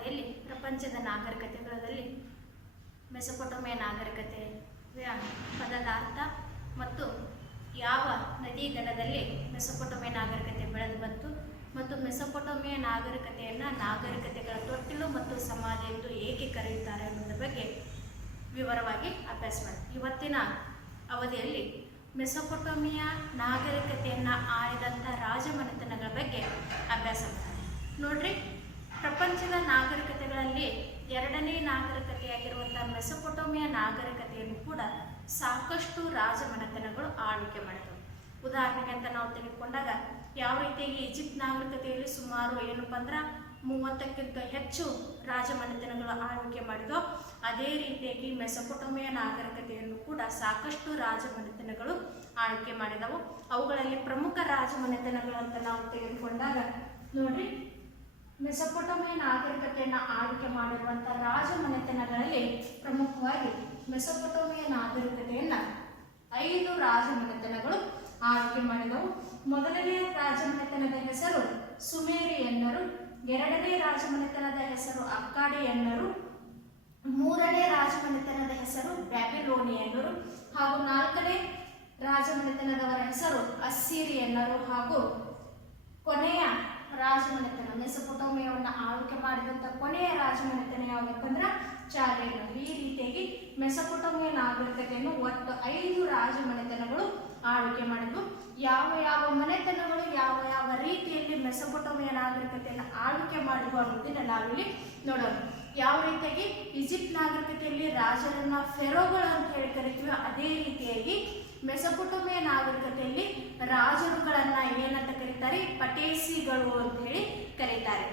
ಅವಧಿಯಲ್ಲಿ ಪ್ರಪಂಚದ ನಾಗರಿಕತೆಗಳಲ್ಲಿ ಮೆಸೊಪೊಟೋಮಿಯ ನಾಗರಿಕತೆ ಪದದ ಅರ್ಥ ಮತ್ತು ಯಾವ ನದಿ ದಡದಲ್ಲಿ ಮೆಸೊಪೊಟೋಮಿಯ ನಾಗರಿಕತೆ ಬೆಳೆದು ಬಂತು ಮತ್ತು ಮೆಸೊಪೊಟೋಮಿಯ ನಾಗರಿಕತೆಯನ್ನು ನಾಗರಿಕತೆಗಳ ತೊಟ್ಟಿಲು ಮತ್ತು ಸಮಾಜ ಎಂದು ಏಕೆ ಕರೆಯುತ್ತಾರೆ ಅನ್ನೋದ್ರ ಬಗ್ಗೆ ವಿವರವಾಗಿ ಅಭ್ಯಾಸ ಮಾಡಿ. ಇವತ್ತಿನ ಅವಧಿಯಲ್ಲಿ ಮೆಸೊಪೊಟೋಮಿಯ ನಾಗರಿಕತೆಯನ್ನು ಆಳಿದಂಥ ರಾಜಮನೆತನಗಳ ಬಗ್ಗೆ ಅಭ್ಯಾಸ ಮಾಡ್ತಾರೆ ನೋಡ್ರಿ ಪ್ರಪಂಚದ ನಾಗರಿಕತೆಗಳಲ್ಲಿ ಎರಡನೇ ನಾಗರಿಕತೆಯಾಗಿರುವಂಥ ಮೆಸೊಪೊಟೋಮಿಯ ನಾಗರಿಕತೆಯನ್ನು ಕೂಡ ಸಾಕಷ್ಟು ರಾಜಮನೆತನಗಳು ಆಳ್ವಿಕೆ ಮಾಡಿದವು. ಉದಾಹರಣೆಗೆ ಅಂತ ನಾವು ತೆಗೆದುಕೊಂಡಾಗ, ಯಾವ ರೀತಿಯಾಗಿ ಈಜಿಪ್ಟ್ ನಾಗರಿಕತೆಯಲ್ಲಿ ಸುಮಾರು ಏನಪ್ಪ ಅಂದ್ರೆ ಮೂವತ್ತಕ್ಕಿಂತ ಹೆಚ್ಚು ರಾಜಮನೆತನಗಳು ಆಳ್ವಿಕೆ ಮಾಡಿದೋ, ಅದೇ ರೀತಿಯಾಗಿ ಮೆಸೊಪೊಟೋಮಿಯ ನಾಗರಿಕತೆಯನ್ನು ಕೂಡ ಸಾಕಷ್ಟು ರಾಜಮನೆತನಗಳು ಆಳ್ವಿಕೆ ಮಾಡಿದವು. ಅವುಗಳಲ್ಲಿ ಪ್ರಮುಖ ರಾಜಮನೆತನಗಳು ಅಂತ ನಾವು ತೆಗೆದುಕೊಂಡಾಗ, ನೋಡ್ರಿ ಮೆಸೊಪೊಟೋಮಿಯ ನಾಗರಿಕತೆಯನ್ನು ಆಳ್ವಿಕೆ ಮಾಡಿರುವಂಥ ರಾಜಮನೆತನಗಳಲ್ಲಿ ಪ್ರಮುಖವಾಗಿ ಮೆಸೊಪೊಟೋಮಿಯ ನಾಗರಿಕತೆಯನ್ನು ಐದು ರಾಜಮನೆತನಗಳು ಆಳ್ವಿಕೆ ಮಾಡಿದವು. ಮೊದಲನೇ ರಾಜಮನೆತನದ ಹೆಸರು ಸುಮೇರಿಯನ್ನರು ಎರಡನೇ ರಾಜಮನೆತನದ ಹೆಸರು ಅಕ್ಕಾಡಿಯನ್ನರು ಮೂರನೇ ರಾಜಮನೆತನದ ಹೆಸರು ಬ್ಯಾಬಿಲೋನಿಯನ್ನರು ಹಾಗೂ ನಾಲ್ಕನೇ ರಾಜಮನೆತನದವರ ಹೆಸರು ಅಸ್ಸೀರಿಯನ್ನರು ಹಾಗೂ ಕೊನೆಯ ರಾಜಮನೆತನ ಮೆಸಪೊಟೋಮಿಯವನ್ನ ಆಳ್ವಿಕೆ ಮಾಡಿದಂಥ ಕೊನೆಯ ರಾಜಮನೆತನ ಯಾವುದಪ್ಪ ಅಂದ್ರೆ ಚಾರ್ಯರು ಈ ರೀತಿಯಾಗಿ ಮೆಸೊಪೊಟೋಮಿಯ ನಾಗರಿಕತೆಯನ್ನು ಒಟ್ಟು ಐದು ರಾಜಮನೆತನಗಳು ಆಳ್ವಿಕೆ ಮಾಡಿದ್ವು. ಯಾವ ಯಾವ ಮನೆತನಗಳು, ಯಾವ ಯಾವ ರೀತಿಯಲ್ಲಿ ಮೆಸೊಪೊಟೋಮಿಯ ನಾಗರಿಕತೆಯನ್ನು ಆಳ್ವಿಕೆ ಮಾಡಿದ್ವು ಅನ್ನೋದನ್ನ ನಾವಿಲ್ಲಿ ನೋಡೋಣ. ಯಾವ ರೀತಿಯಾಗಿ ಈಜಿಪ್ಟ್ ನಾಗರಿಕತೆಯಲ್ಲಿ ರಾಜರನ್ನ ಫೆರೋಗಳು ಅಂತ ಹೇಳಿ ಕರಿತೀವಿ ಅದೇ ರೀತಿಯಾಗಿ ಮೆಸೊಪೊಟೋಮಿಯ ನಾಗರಿಕತೆಯಲ್ಲಿ ರಾಜರುಗಳನ್ನ ಏನಂತ ಕರೀತಾರೆ? ಪಟೇಸಿಗಳು ಅಂತ ಹೇಳಿ ಕರೀತಾರೆ.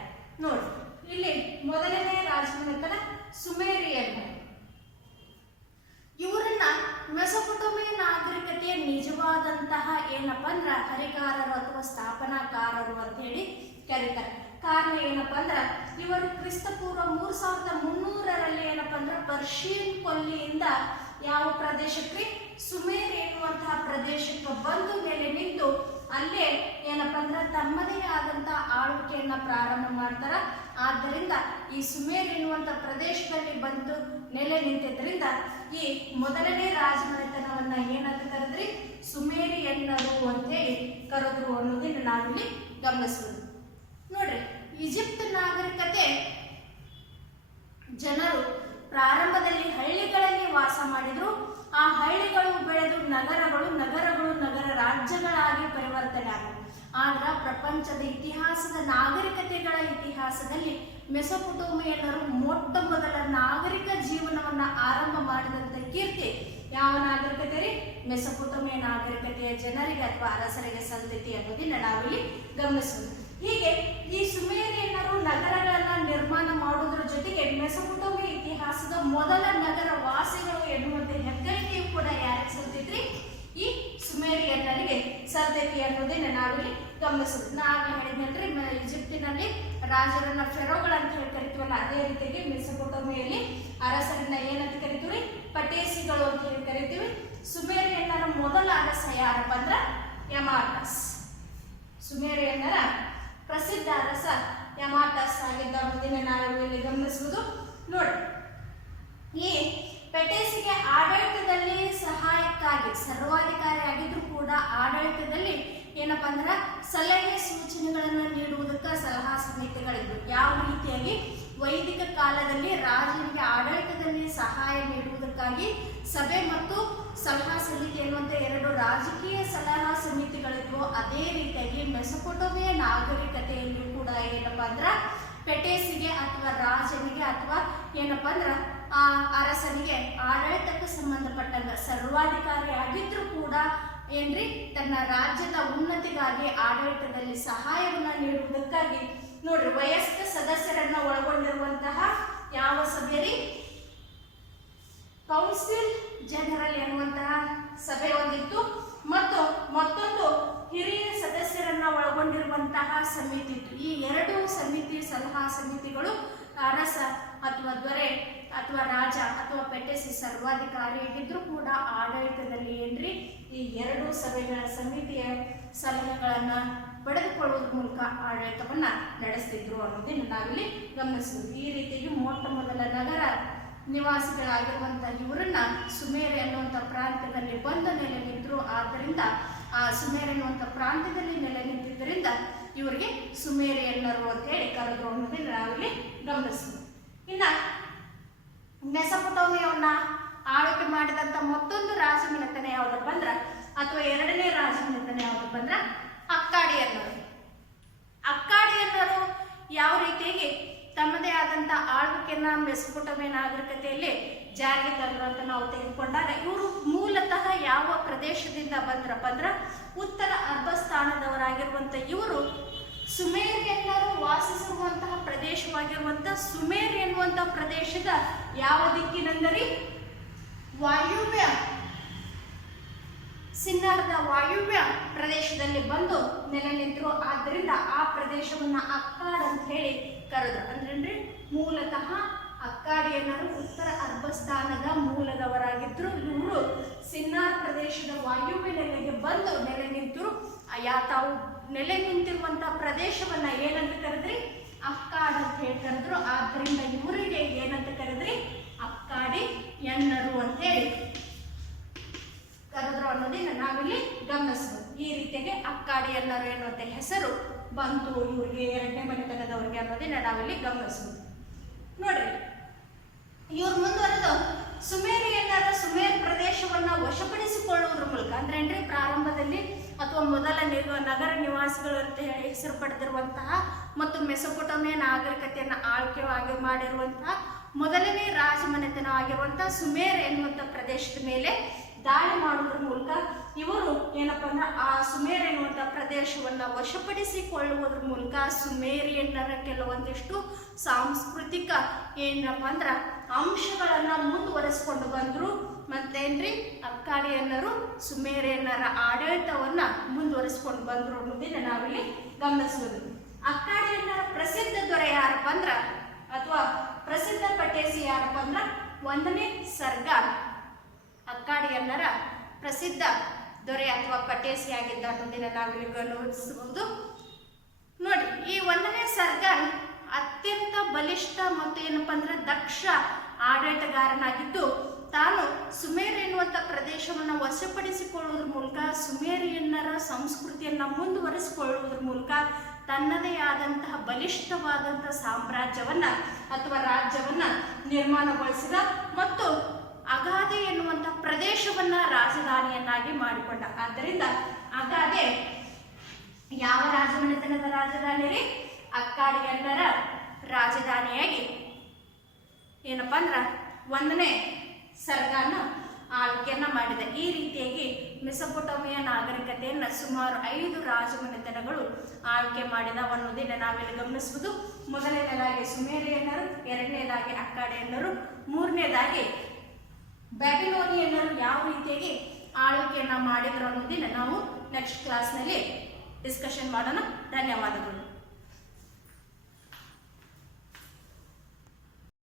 ನೋಡಿ, ಇಲ್ಲಿ ಮೊದಲನೇ ರಾಜನಂತರ ಸುಮೇರಿಯನ್ ಇವರನ್ನ ಮೆಸೊಪೊಟೋಮಿಯ ನಾಗರಿಕತೆಯ ನಿಜವಾದಂತಹ ಏನಪ್ಪ ಅಂದ್ರ, ಹರಿಕಾರರು ಅಥವಾ ಸ್ಥಾಪನಾಕಾರರು ಅಂತ ಹೇಳಿ ಕರೀತಾರೆ. ಕಾರಣ ಏನಪ್ಪ ಅಂದ್ರ, ಇವರು ಕ್ರಿಸ್ತಪೂರ್ವ ಮೂರ್ ಸಾವಿರದ ಮುನ್ನೂರರಲ್ಲಿ ಏನಪ್ಪ ಅಂದ್ರ, ಪರ್ಷಿಯನ್ ಕೊಲ್ಲಿಯಿಂದ ಯಾವ ಪ್ರದೇಶಕ್ಕೆ? ಸುಮೇರ್ ಎನ್ನುವಂತಹ ಪ್ರದೇಶಕ್ಕೆ ಬಂದು ಮೇಲೆ ನಿಂತು ಅಲ್ಲೇ ಏನಪ್ಪ ಅಂದ್ರೆ ತಮ್ಮದೇ ಆದಂತ ಆಳ್ವಿಕೆಯನ್ನ ಪ್ರಾರಂಭ ಮಾಡ್ತಾರ. ಆದ್ದರಿಂದ ಈ ಸುಮೇರ್ ಎನ್ನುವಂತ ಪ್ರದೇಶದಲ್ಲಿ ಬಂದು ನೆಲೆ ನಿಂತಿದ್ರಿಂದ ಈ ಮೊದಲನೇ ರಾಜಮನೆತನವನ್ನ ಏನಂತ ಕರೆದ್ರಿ? ಸುಮೇರಿಯನ್ನರು ಅಂತೇಳಿ ಕರೆದ್ರು ಅನ್ನೋದನ್ನ ನಾವಿಲ್ಲಿ ಗಮನಿಸ್ಬೋದು ನೋಡ್ರಿ ಈಜಿಪ್ಟ್ ನಾಗರಿಕತೆ ಜನರು ಪ್ರಾರಂಭದಲ್ಲಿ ಹಳ್ಳಿಗಳಲ್ಲಿ ವಾಸ ಮಾಡಿದ್ರು ಆ ಹಳ್ಳಿಗಳು ಬೆಳೆದು ನಗರಗಳು ನಗರಗಳು ನಗರ ರಾಜ್ಯಗಳಾಗಿ ಪರಿವರ್ತನೆ ಆಗಿದೆ ಆದ್ರ ಪ್ರಪಂಚದ ಇತಿಹಾಸದ ನಾಗರಿಕತೆಗಳ ಇತಿಹಾಸದಲ್ಲಿ ಮೆಸೊಪೊಟೋಮಿಯನ್ನರು ಮೊಟ್ಟ ಮೊದಲ ನಾಗರಿಕ ಜೀವನವನ್ನ ಆರಂಭ ಮಾಡಿದಂತ ಕೀರ್ತಿ ಯಾವ ನಾಗರಿಕತೆ ರೀ ಮೆಸೊಪೊಟೋಮಿಯ ನಾಗರಿಕತೆಯ ಜನರಿಗೆ ಅಥವಾ ಅರಸರಿಗೆ ಸಂತತಿ ಅನ್ನೋದನ್ನ ನಾವಿಲ್ಲಿ ಗಮನಿಸಬಹುದು ಹೀಗೆ ಈ ಸುಮೇರಿಯನ್ನರು ನಗರಗಳನ್ನ ನಿರ್ಮಾಣ ಮಾಡುವುದರ ಜೊತೆಗೆ ಮೆಸೊಪೊಟೋಮಿಯ ಇತಿಹಾಸದ ಮೊದಲ ನಗರ ವಾಸಿಗಳು ಎನ್ನುವಂತೆ ಹೆಗ್ಗಳಿಕೆಯು ಕೂಡ ಯಾರಿಗೆ ಸಲ್ತೈತ್ರಿ ಈ ಸುಮೇರಿಯನ್ನರಿಗೆ ಸಲ್ತೈತಿ ಅನ್ನೋದನ್ನ ನಾವಿಲ್ಲಿ ಗಮನಿಸೋದು ನಾ ಆಗ್ಲೇ ಹೇಳಿದ್ನಲ್ರಿ ಈಜಿಪ್ಟಿನಲ್ಲಿ ರಾಜರನ್ನ ಫೆರೋಗಳಂತ ಹೇಳಿ ಕರಿತೀವಲ್ಲ, ಅದೇ ರೀತಿಯಾಗಿ ಮೆಸಪೊಟೋಮಿಯಲ್ಲಿ ಅರಸರನ್ನ ಏನಂತ ಕರಿತೀವಿ ಪಟೇಸಿಗಳು ಅಂತ ಹೇಳಿ ಕರಿತೀವಿ. ಸುಮೇರಿಯನ್ನರ ಮೊದಲ ಅರಸ ಯಾರಪ್ಪ ಅಂದ್ರ ಯಮಾಟಸ್. ಸುಮೇರಿಯನ್ನರ ಪ್ರಸಿದ್ಧ ಅರಸ ಯಮಾಟಸ್ ಆಗಿದ್ದ ಅನ್ನೋದನ್ನ ನಾವು ಇಲ್ಲಿ ಗಮನಿಸುವುದು. ನೋಡಿ, ಈ ಪೆಟೇಸಿಗೆ ಆಡಳಿತದಲ್ಲಿ ಸಹಾಯಕ್ಕಾಗಿ, ಸರ್ವಾಧಿಕಾರಿ ಆಗಿದ್ರು ಕೂಡ ಆಡಳಿತದಲ್ಲಿ ಏನಪ್ಪ ಅಂದ್ರೆ ಸಲಹೆ ಸೂಚನೆಗಳನ್ನು ನೀಡುವುದಕ್ಕೆ ಸಲಹಾ ಸಮಿತಿಗಳಿದ್ವು. ಯಾವ ರೀತಿಯಾಗಿ? ವೈದಿಕ ಕಾಲದಲ್ಲಿ ರಾಜನಿಗೆ ಆಡಳಿತದಲ್ಲಿ ಸಹಾಯ ನೀಡುವುದಕ್ಕಾಗಿ ಸಭೆ ಮತ್ತು ಸಲಹಾ ಸಮಿತಿ ಎನ್ನುವಂತ ಎರಡು ರಾಜಕೀಯ ಸಲಹಾ ಸಮಿತಿಗಳಿದ್ವು. ಅದೇ ರೀತಿಯಾಗಿ ಮೆಸೊಪೊಟೋಮಿಯ ನಾಗರಿಕತೆಯಲ್ಲಿ ಕೂಡ ಏನಪ್ಪ ಅಂದ್ರೆ ಪೆಟೇಸಿಗೆ ಅಥವಾ ರಾಜನಿಗೆ ಅಥವಾ ಏನಪ್ಪ ಅಂದ್ರ ಅರಸನಿಗೆ ಆಡಳಿತಕ್ಕೆ ಸಂಬಂಧಪಟ್ಟಂಗ ಸರ್ವಾಧಿಕಾರಿ ಆಗಿದ್ರು ಕೂಡ ಏನ್ರಿ, ತನ್ನ ರಾಜ್ಯದ ಉನ್ನತಿಗಾಗಿ ಆಡಳಿತದಲ್ಲಿ ಸಹಾಯವನ್ನು ನೀಡುವುದಕ್ಕಾಗಿ ನೋಡ್ರಿ, ವಯಸ್ಕ ಸದಸ್ಯರನ್ನ ಒಳಗೊಂಡಿರುವಂತಹ ಯಾವ ಸಭೆಯಲ್ಲಿ ಕೌನ್ಸಿಲ್ ಜನರಲ್ ಎನ್ನುವಂತಹ ಸಭೆ ಒಂದಿತ್ತು. ಮತ್ತು ಮತ್ತೊಂದು ಹಿರಿಯ ಸದಸ್ಯರನ್ನ ಒಳಗೊಂಡಿರುವಂತಹ ಸಮಿತಿ ಇತ್ತು. ಈ ಎರಡು ಸಮಿತಿ ಸಲಹಾ ಸಮಿತಿಗಳು ಅರಸ ಅಥವಾ ರಾಜ ಅಥವಾ ಪೆಟೆಸಿ ಸರ್ವಾಧಿಕಾರಿಯಾಗಿದ್ರು ಕೂಡ ಆಡಳಿತದಲ್ಲಿ ಏನ್ರಿ? ಈ ಎರಡು ಸಭೆಗಳ ಸಮಿತಿಯ ಸಲಹೆಗಳನ್ನ ಪಡೆದುಕೊಳ್ಳುವುದರ ಮೂಲಕ ಆಡಳಿತವನ್ನ ನಡೆಸ್ತಿದ್ರು ಅನ್ನೋದನ್ನ ನಾವಿಲ್ಲಿ ಗಮನಿಸಬಹುದು ಈ ರೀತಿಯಾಗಿ ಮೊಟ್ಟ ಮೊದಲ ನಗರ ನಿವಾಸಿಗಳಾಗಿರುವಂತ ಇವರನ್ನ ಸುಮೇರೆ ಎನ್ನುವಂತ ಪ್ರಾಂತ್ಯದಲ್ಲಿ ಬಂದು ನೆಲೆ ನಿಂತರು. ಆದ್ದರಿಂದ ಆ ಸುಮೇರೆ ಎನ್ನುವಂತ ಪ್ರಾಂತ್ಯದಲ್ಲಿ ನೆಲೆ ನಿಂತಿದ್ದರಿಂದ ಇವರಿಗೆ ಸುಮೇರಿಯನ್ನರು ಅಂತ ಹೇಳಿ ಕರೆದ್ರು ಅನ್ನೋದನ್ನ ನಾವಿಲ್ಲಿ ಗಮನಿಸಬಹುದು ಇನ್ನ ಮೆಸಪಟೋಮಿಯವನ್ನ ಮತ್ತೊಂದು ರಾಜಮನೆತನ ಯಾವ್ದಪ್ಪ ಅಂದ್ರ ಅಥವಾ ಎರಡನೇ ರಾಜಮನೆತನ ಯಾವ್ದಪ್ಪ ಅಂದ್ರ ಅಕ್ಕಾಡಿಯನ್ನರು ಅಕ್ಕಾಡಿಯನ್ನರು ಯಾವ ರೀತಿಯಾಗಿ ತಮ್ಮದೇ ಆದಂತ ಆಳ್ವಿಕೆಯನ್ನ ಮೆಸಪಟೋಮಿಯ ನಾಗರಿಕತೆಯಲ್ಲಿ ಜಾರಿಗೆ ತಂದ್ರು ಅಂತ ನಾವು ತೆಗೆದುಕೊಂಡಾಗ ಇವರು ಮೂಲತಃ ಯಾವ ಪ್ರದೇಶದಿಂದ ಬಂದ್ರಪ್ಪ ಅಂದ್ರ ಉತ್ತರ ಅರ್ಬಸ್ಥಾನದವರಾಗಿರುವಂತ ಇವರು ಸುಮೇರಿಯನ್ನರು ವಾಸಿಸಿರುವಂತಹ ಪ್ರದೇಶವಾಗಿರುವಂತಹ ಸುಮೇರ್ ಎನ್ನುವಂತಹ ಪ್ರದೇಶದ ಯಾವ ದಿಕ್ಕಿನೆಂದರೆ ವಾಯುವ್ಯ. ಸಿನ್ನಾರದ ವಾಯುವ್ಯ ಪ್ರದೇಶದಲ್ಲಿ ಬಂದು ನೆಲೆ ನಿಂತರು ಆದ್ದರಿಂದ ಆ ಪ್ರದೇಶವನ್ನು ಅಕ್ಕಾಡ್ ಅಂತ ಹೇಳಿ ಕರೆದ್ರು. ಅಂದ್ರೆ ಮೂಲತಃ ಅಕ್ಕಾಡಿಯನ್ನರು ಉತ್ತರ ಅರ್ಭಸ್ಥಾನದ ಮೂಲದವರಾಗಿದ್ದರು ಇವರು ಸಿನ್ನಾರ್ ಪ್ರದೇಶದ ವಾಯುವ್ಯ ನೆಲೆಗೆ ಬಂದು ನೆಲೆ ನಿಂತರು. ಯಾ ತಾವು ನೆಲೆ ನಿಂತಿರುವಂತಹ ಪ್ರದೇಶವನ್ನ ಏನಂತ ಕರೆದ್ರಿ? ಅಕ್ಕಾಡ್ ಅಂತ ಹೇಳಿ ಕರೆದ್ರು. ಆದ್ದರಿಂದ ಇವರಿಗೆ ಏನಂತ ಕರೆದ್ರಿ? ಅಕ್ಕಾಡಿ ಎಣ್ಣರು ಅಂತ ಹೇಳಿ. ಕರೆದ್ರು ಅನ್ನೋದನ್ನ ನಾವಿಲ್ಲಿ ಗಮನಿಸ್ಬೋದು ಈ ರೀತಿಯಾಗಿ ಅಕ್ಕಾಡಿ ಎನ್ನರು ಎನ್ನುವಂತ ಹೆಸರು ಬಂತು ಇವ್ರಿಗೆ, ಎರಡನೇ ಮನೆತನದವ್ರಿಗೆ ಅನ್ನೋದನ್ನ ನಾವಿಲ್ಲಿ ಗಮನಿಸ್ಬೋದು ನೋಡ್ರಿ, ಇವ್ರ ಮುಂದುವರೆದು ಸುಮೇರಿಯನ್ನರ ಸುಮೇರ್ ಪ್ರದೇಶವನ್ನ ವಶಪಡಿಸಿಕೊಳ್ಳುವುದ್ರ ಮೂಲಕ ಅಂದ್ರೆ ಏನ್ರಿ ಪ್ರಾರಂಭದಲ್ಲಿ ಅಥವಾ ಮೊದಲ ನಗರ ನಿವಾಸಿಗಳು ಅಂತ ಹೇಳಿ ಹೆಸರು ಪಡೆದಿರುವಂತಹ ಮತ್ತು ಮೆಸೊಪೊಟಮಿಯ ನಾಗರಿಕತೆಯನ್ನ ಆಳ್ಕೆಯಾಗಿ ಮಾಡಿರುವಂತಹ ಮೊದಲನೇ ರಾಜಮನೆತನ ಆಗಿರುವಂತಹ ಸುಮೇರ್ ಎನ್ನುವಂತ ಪ್ರದೇಶದ ಮೇಲೆ ದಾಳಿ ಮಾಡುವುದರ ಮೂಲಕ ಇವರು ಏನಪ್ಪ ಅಂದ್ರೆ ಆ ಸುಮೇರ್ ಎನ್ನುವಂತ ಪ್ರದೇಶವನ್ನ ವಶಪಡಿಸಿಕೊಳ್ಳುವುದರ ಮೂಲಕ ಸುಮೇರಿಯನ್ನರ ಕೆಲವೊಂದಿಷ್ಟು ಸಾಂಸ್ಕೃತಿಕ ಏನಪ್ಪ ಅಂದ್ರ ಅಂಶಗಳನ್ನ ಮುಂದುವರೆಸ್ಕೊಂಡು ಬಂದ್ರು. ಮತ್ತೇನ್ರಿ? ಅಕ್ಕಾಡಿಯನ್ನರು ಸುಮೇರಿಯನ್ನರ ಆಡಳಿತವನ್ನ ಮುಂದುವರೆಸ್ಕೊಂಡು ಬಂದ್ರು ಅನ್ನೋದನ್ನ ನಾವಿಲ್ಲಿ ಗಮನಿಸಬಹುದು. ಅಕ್ಕಾಡಿಯನ್ನರ ಪ್ರಸಿದ್ಧ ದೊರೆ ಯಾರಪ್ಪ ಅಂದ್ರ ಅಥವಾ ಪ್ರಸಿದ್ಧ ಪಠ್ಯಸಿ ಯಾರಪ್ಪ ಅಂದ್ರ ಒಂದನೇ ಸರ್ಗ. ಅಕ್ಕಾಡಿಯನ್ನರ ಪ್ರಸಿದ್ಧ ದೊರೆ ಅಥವಾ ಆಗಿದ್ದ ಅನ್ನೋದನ್ನ ನಾವಿಲ್ಲಿ ಗಮನಿಸಬಹುದು ನೋಡಿ, ಈ ಒಂದನೇ ಸರ್ಗ ಅತ್ಯಂತ ಬಲಿಷ್ಠ ಮತ್ತು ಏನಪ್ಪ ಅಂದ್ರೆ ದಕ್ಷ ಆಡಳಿತಗಾರನಾಗಿದ್ದು, ತಾನು ಸುಮೇರ್ ಎನ್ನುವಂಥ ಪ್ರದೇಶವನ್ನು ವಶಪಡಿಸಿಕೊಳ್ಳುವುದ್ರ ಮೂಲಕ, ಸುಮೇರಿಯನ್ನರ ಸಂಸ್ಕೃತಿಯನ್ನ ಮುಂದುವರಿಸಿಕೊಳ್ಳುವುದ್ರ ಮೂಲಕ ತನ್ನದೇ ಆದಂತಹ ಬಲಿಷ್ಠವಾದಂತಹ ಸಾಮ್ರಾಜ್ಯವನ್ನ ಅಥವಾ ರಾಜ್ಯವನ್ನ ನಿರ್ಮಾಣಗೊಳಿಸಿದ ಮತ್ತು ಅಗಾಧೆ ಎನ್ನುವಂತಹ ಪ್ರದೇಶವನ್ನ ರಾಜಧಾನಿಯನ್ನಾಗಿ ಮಾಡಿಕೊಂಡ. ಆದ್ದರಿಂದ ಅಗಾಧೆ ಯಾವ ರಾಜಮನೆತನದ ರಾಜಧಾನಿ ರೀ? ರಾಜಧಾನಿಯಾಗಿ. ಏನಪ್ಪಾ ಅಂದ್ರ ಒಂದನೇ ಸರ್ಗಾನ ಆಳ್ವಿಕೆಯನ್ನ ಮಾಡಿದೆ. ಈ ರೀತಿಯಾಗಿ ಮೆಸೊಪೊಟೋಮಿಯ ನಾಗರಿಕತೆಯನ್ನ ಸುಮಾರು ಐದು ರಾಜಮನೆತನಗಳು ಆಳ್ವಿಕೆ ಮಾಡಿದ ಅನ್ನೋದನ್ನ ನಾವಿಲ್ಲಿ ಗಮನಿಸುವುದು ಮೊದಲನೇದಾಗಿ ಸುಮೇರಿಯನ್ನರು, ಎರಡನೇದಾಗಿ ಅಕ್ಕಾಡೆಯನ್ನರು, ಮೂರನೇದಾಗಿ ಬ್ಯಾಬಿಲೋನಿಯನ್ನರು ಯಾವ ರೀತಿಯಾಗಿ ಆಳ್ವಿಕೆಯನ್ನ ಮಾಡಿದ್ರು ಅನ್ನೋದನ್ನ ನಾವು ನೆಕ್ಸ್ಟ್ ಕ್ಲಾಸ್ನಲ್ಲಿ ಡಿಸ್ಕಷನ್ ಮಾಡೋಣ. ಧನ್ಯವಾದಗಳು.